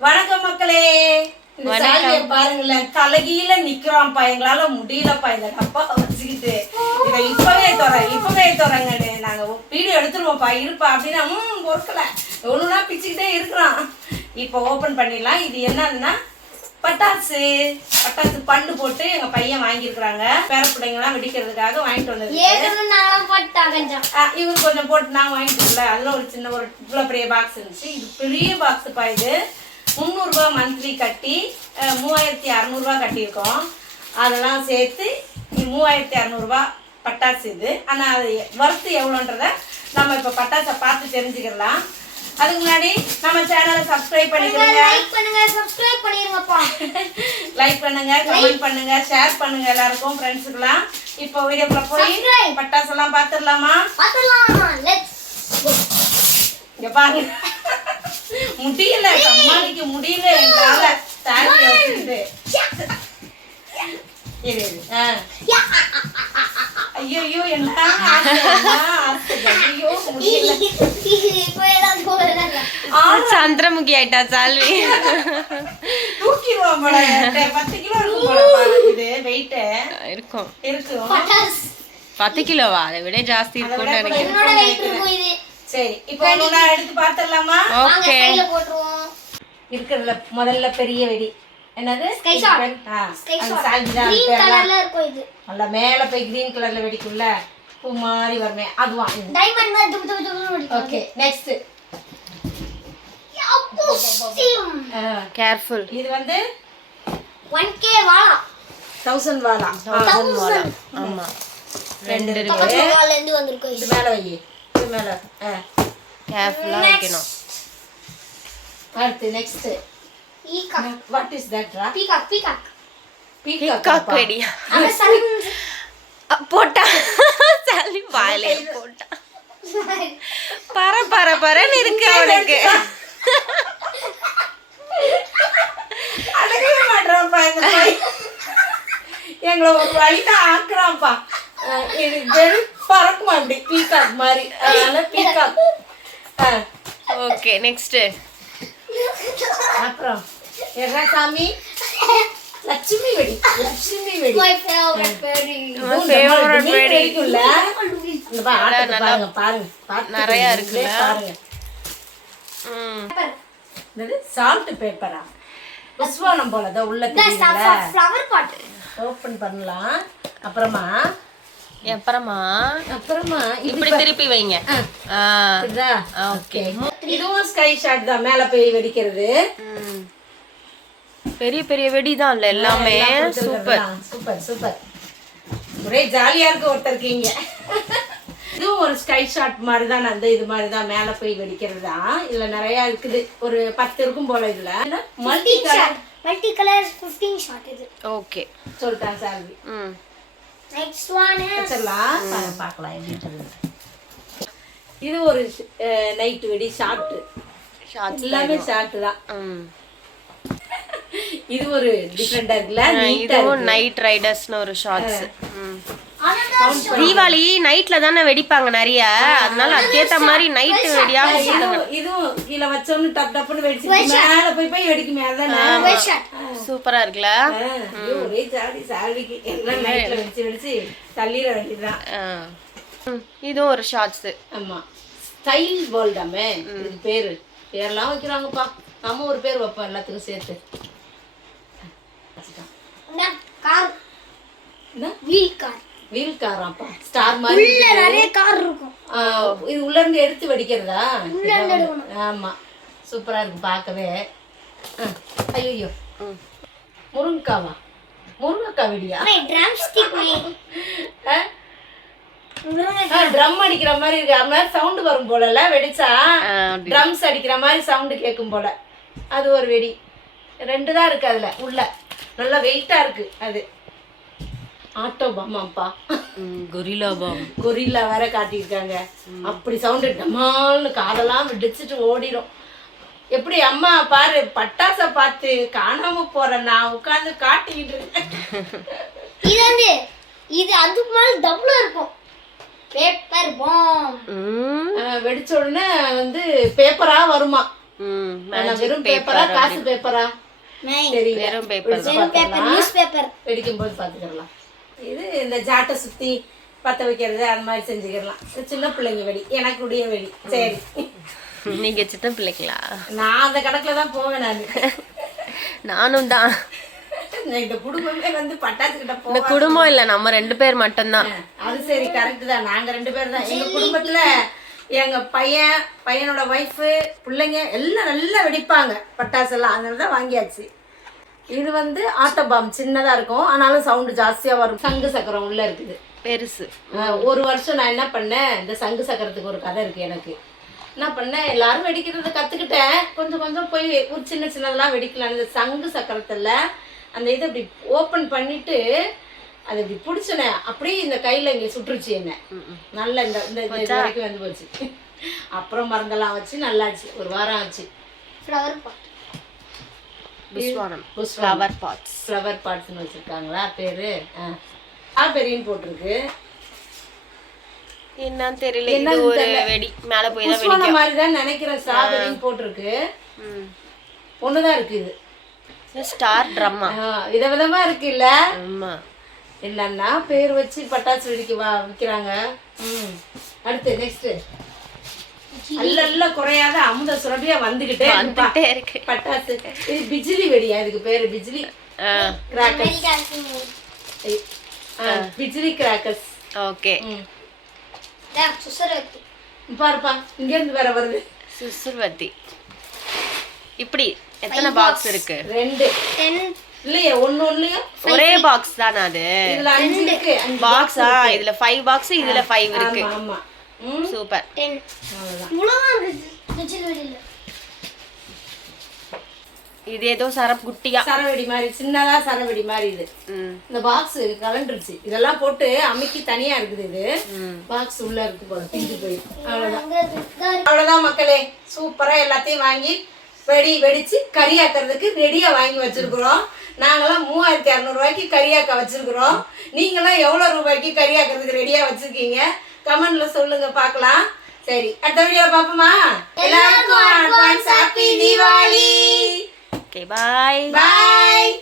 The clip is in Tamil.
வணக்கம் மக்களே. சாமியை பாருங்களேன். தலைகீழ நிக்கிறான்ப்பா எங்களால முடியலப்பா இந்த டப்பா வச்சுக்கிட்டு. இதை இப்பவே தரேன் இப்பவே தரேங்கன்னு நாங்க வீடியோ எடுத்துருவோம்ப்பா. இருப்பா அப்படின்னா ம் பொறுக்கல. ஒண்ணுனா பிச்சுக்கிட்டே இருக்கிறான். இப்போ ஓபன் பண்ணிடலாம். இது என்னன்னா பட்டாசு. பட்டாசு பண்டு போட்டு எங்க பையன் வாங்கியிருக்கிறாங்க. பேர பிள்ளைங்கலாம் வெடிக்கிறதுக்காக வாங்கிட்டு வந்தது. இவர் கொஞ்சம் போட்டு நான் வாங்கிட்டுல அதில் ஒரு சின்ன ஒரு இவ்வளோ பெரிய பாக்ஸ் இருந்துச்சு. இது பெரிய பாக்ஸுப்பா இது. முந்நூறுரூபா மந்த்லி கட்டி மூவாயிரத்தி அறநூறுபா கட்டியிருக்கோம். அதெல்லாம் சேர்த்து மூவாயிரத்தி அறநூறுபா பட்டாசு இது. ஆனால் அது ஒர்த்து எவ்வளோன்றத நம்ம இப்போ பட்டாசை பார்த்து தெரிஞ்சுக்கலாம் அதுக்கு முன்னாடி நம்ம சேனலை சப்ஸ்கிரைப் பண்ணிக்கிறோங்க லைக் பண்ணுங்க சப்ஸ்கிரைப் பண்ணிருங்கப்பா. லைக் பண்ணுங்க கமெண்ட் பண்ணுங்க ஷேர் பண்ணுங்க எல்லாருக்கும் ஃப்ரெண்ட்ஸுக்கெல்லாம் இப்போ வீடியோக்குள்ள போய். பட்டாசெல்லாம் பார்த்துடலாமா? பாத்துடலாம் லெட்ஸ் இங்க பாருங்க. முடியல சமாளிக்க முடியல எங்களால தாண்டி. ஆ. ஐயோ ஆசை. ஐயோ முடியல. சந்திரமுகி ஆயிட்டா சால்வி. தூக்கிடுவோம் போல பத்து கிலோ இருக்கும் போல பா, இது வெயிட் இருக்கும். பத்து கிலோவா? அதை விட ஜாஸ்தி இருக்கும்னு நினைக்கிறேன். சரி இப்போ நான் எடுத்து பார்த்துடலாமா வாங்க ஓகே சைடுல போட்டுருவோம். இருக்கிறதுல முதல்ல பெரிய வெடி. என்னது. ஆ, ஸ்கை ஷாட் சால்வி தான் கிரீன். கலர்ல இருக்கும் இது. நல்லா மேல போய் கிரீன் கலர்ல வெடிக்கும்ல பூ மாதிரி வருமே அதுவா? டைமண்ட் மாதிரி துப்பு துப்பு துப்பு வெடிக்கும் ஓகே நெக்ஸ்ட் அப்போ சிம் கேர்ஃபுல் இது வந்து? 1k வாலா. தௌசண்ட் வாலா. தௌசண்ட் ஆமா. ரெண்டு இருக்கு. வால்ல இருந்து வந்திருக்கும். இது மேல வை. மேல. ஆ. கேர்ஃபுல்லா வைக்கணும். அடுத்து நெக்ஸ்ட் வாட் இஸ் தட் ரா பீகாக் பீகாக் பிகாக் வெடியா? போட்டா. சால்வி வாயிலே போட்டா. பர பர பரன்னு இருக்கு அவனுக்கு. எங்களை ஒரு வழிதான் ஆக்குறான்ப்பா. ஆ, இது வெறும் பறக்குமா அப்படி பீகாக் மாதிரி அதனால பீகாக் ஓகே நெக்ஸ்ட் அப்புறம் என்ன சாமி லட்சுமி வெடி லட்சுமி வெடி மை ஃபேவரட் வெடி. பாருங்க பாருங்க நிறைய இருக்குல்ல? பாருங்க ம் இது சால்ட் பேப்பரா புஸ்வானம் போல தான் உள்ள ஓபன் பண்ணலாம் அப்புறமா அப்புறமா? அப்புறமா இப்படி திருப்பி வைங்க. ஓகே. இதுவும் ஸ்கை ஷாட் தான். மேல போய் வெடிக்கிறது. ம். பெரிய பெரிய வெடி தான் இல்ல எல்லாமே. சூப்பர். Super super. ஒரே ஜாலியா இருக்கு ஒருத்தருக்கு இங்க. இதுவும் ஒரு ஸ்கை ஷாட் மாதிரி தான் அந்த இது மாதிரி தான் மேல போய் வெடிக்கிறது தான் இதுல நிறைய இருக்குது. ஒரு பத்து இருக்கும் போல இதுல. Multi colour multi colour 15 shot இது. ஓகே. சொல்லிட்டான் சால்வி ம். நெக்ஸ்ட் ஒன் வச்சிடலாம். பார்க்கலாம் எப்படின்றது இது ஒரு நைட் வெடி ஷார்ட் ஷார்ட்ஸ் எல்லாமே ஷார்ட் தான். ம். இது ஒரு டிஃப்ரெண்டா இருக்குல்ல? நீட்டா இதுவும் நைட் ரைடர்ஸ்னு ஒரு ஷார்ட்ஸ் தீபாவளி நைட்ல தானே வெடிப்பாங்க நிறைய. அதனால அதுக்கேத்த மாதிரி நைட் வெடியா இதுவும் இதுவும் கீழே வச்சோன்னு டப் டப்புன்னு வெடிச்சு மேல போய் போய் வெடிக்குமே அதானே சூப்பரா இருக்குல்ல? ஒரே ஜாலி சால்விக்கு எல்லாம் நைட்ல வெடிச்சு வெடிச்சு தள்ளிட வேண்டியதுதான். இதுவும் ஒரு ஷார்ட்ஸ் ஆமா. ஸ்டைல் வேர்ல்டாமே இதுக்கு பேரு. பேர்லாம் வைக்கிறாங்கப்பா. நம்ம ஒரு பேர் வைப்போம் எல்லாத்துக்கும் சேர்த்து. கார் என்ன? வீல் கார் வீல் காராப்பா ஸ்டார் மாதிரி உள்ள நிறைய கார் இருக்கும். இது உள்ள இருந்து எடுத்து வெடிக்கிறதா? ஆமா. சூப்பரா இருக்கு பார்க்கவே. ஐயோ முருங்கைக்காவா? முருங்கைக்காய் வெடியா? ட்ரம் அடிக்கிற மாதிரி இருக்கு. அது மாதிரி சவுண்டு வரும் போலல வெடிச்சா? ட்ரம்ஸ் அடிக்கிற மாதிரி சவுண்டு கேட்கும் போல. அது ஒரு வெடி. ரெண்டு தான் இருக்கு அதுல உள்ள. நல்லா வெயிட்டா இருக்கு அது. ஆட்டோ பாமாப்பா கொரில்லா பாம் கொரில்லா வேற காட்டியிருக்காங்க. அப்படி சவுண்டு டமால்னு காதெல்லாம் வெடிச்சிட்டு ஓடிடும் எப்படி அம்மா பாரு பட்டாசை பார்த்து காணாம போற நான் உட்கார்ந்து காட்டிக்கிட்டு இருக்கேன். இது வந்து இது அதுக்கு மேல டபுள் இருக்கும். பேப்பர் பாம் வெடிச்ச உடனே வந்து பேப்பரா வருமா? வெறும் பேப்பரா காசு பேப்பரா வெறும் பேப்பர். நியூஸ் வெடிக்கும் போது பார்த்துக்கலாம் இது இந்த ஜாட்டை சுத்தி பத்த வைக்கிறது அது மாதிரி செஞ்சுக்கிடலாம். இது சின்ன பிள்ளைங்க வெடி எனக்குடைய வெடி. சரி. நீங்க சின்ன பிள்ளைங்களா? நான் அந்த கணக்குல தான் போவேன் நான். நானும் தான். இந்த குடும்பமே வந்து பட்டாசுக்கிட்ட இந்த போவேன் குடும்பம் இல்ல நம்ம ரெண்டு பேர் மட்டும்தான். அது சரி கரெக்ட் தான். நாங்க ரெண்டு பேர் தான். எங்க குடும்பத்துல எங்க பையன் பையனோட ஒய்ஃபு பிள்ளைங்க எல்லாம் நல்லா வெடிப்பாங்க. பட்டாசு எல்லாம். அதனால தான் வாங்கியாச்சு. இது வந்து ஆட்டோ பாம் சின்னதா இருக்கும். ஆனாலும் சவுண்டு ஜாஸ்தியா வரும். சங்கு சக்கரம் உள்ள இருக்குது. பெருசு. ஒரு வருஷம் நான் என்ன பண்ணேன்? இந்த சங்கு சக்கரத்துக்கு ஒரு கதை இருக்கு எனக்கு. என்ன பண்ணேன் எல்லாரும் வெடிக்கிறத கத்துக்கிட்டேன். கொஞ்சம் கொஞ்சம் போய் ஒரு சின்ன சின்னதெல்லாம் வெடிக்கலாம். இந்த சங்கு சக்கரத்துல அந்த இதை இப்படி ஓப்பன் பண்ணிட்டு அதை இப்படி பிடிச்சனே அப்படியே இந்த கையில இங்க சுட்டுருச்சு என்ன. நல்ல இந்த இந்த வரைக்கும் வந்து போச்சு. அப்புறம் மருந்தெல்லாம் வச்சு நல்லாச்சு ஒரு வாரம் ஆச்சு. Flower pot. Flower pots flower பாட்ஸ்னு வச்சிருக்காங்களா? பேரு? ஸ்ட்ராபெரின்னு போட்டிருக்கு. என்னன்னு தெரியல. இது ஒரு வெடி மேல போய் தான் புஷ்வான மாதிரி தான் நினைக்கிறேன். ஸ்ட்ராபெரின்னு போட்டிருக்கு. ஒண்ணுதான் இருக்கு இது. ஸ்டார் ட்ரம்மா. ஆ, விதவிதமா இருக்குல்ல? ஆமா. என்னன்னா பேர் வச்சு பட்டாசு வெடிக்க வா விற்கிறாங்க ம். அடுத்து நெக்ஸ்ட் அல்ல குறையாத அமுத சுரபியா வந்துகிட்டே. வந்துட்டே இருக்கு. பட்டாசு. இது பிஜிலி வெடியா? இதுக்கு பேரு Bijli. Crackers Bijli crackers okay. ம் சுசரத்தி பாருப்பா இங்க இருந்து வேற வருது சுசுர்வத்தி இப்படி எத்தனை பாக்ஸ் இருக்கு ரெண்டு. டென் இல்லையே ஒண்ணு ஒண்ணுலயும் ஒரே பாக்ஸ் தானே அது? இதுல அஞ்சு இருக்கு. அஞ்சு பாக்ஸா இதுல ஃபைவ் பாக்ஸ் இதுல ஃபைவ் இருக்கு. ஆமா சூப்பர். டென் அவ்வளவுதான். இது ஏதோ சரப் குட்டியா? சரவெடி மாதிரி சின்னதா சரவெடி மாதிரி இது. ம். இந்த பாக்ஸ் கலண்டுருச்சு. இதெல்லாம் போட்டு அமுக்கி தனியா இருக்குது இது. பாக்ஸ் உள்ள இருக்கு போல பிஞ்சு போய் அவ்வளவுதான். அவ்வளவுதான் மக்களே. சூப்பரா எல்லாத்தையும் வாங்கி வெடி வெடிச்சு கறியாக்குறதுக்கு ரெடியா வாங்கி வச்சிருக்கிறோம். நாங்களாம் மூவாயிரத்தி இரநூறுவாய்க்கு கறியாக்க வச்சிருக்கிறோம். நீங்களாம் எவ்வளவு ரூபாய்க்கு கறியாக்குறதுக்கு ரெடியா வச்சிருக்கீங்க? கமெண்ட்ல சொல்லுங்க பார்க்கலாம். சரி அடுத்த வீடியோ பாப்போமா எல்லாருக்கும் advance happy Deepavali Okay, bye. Bye.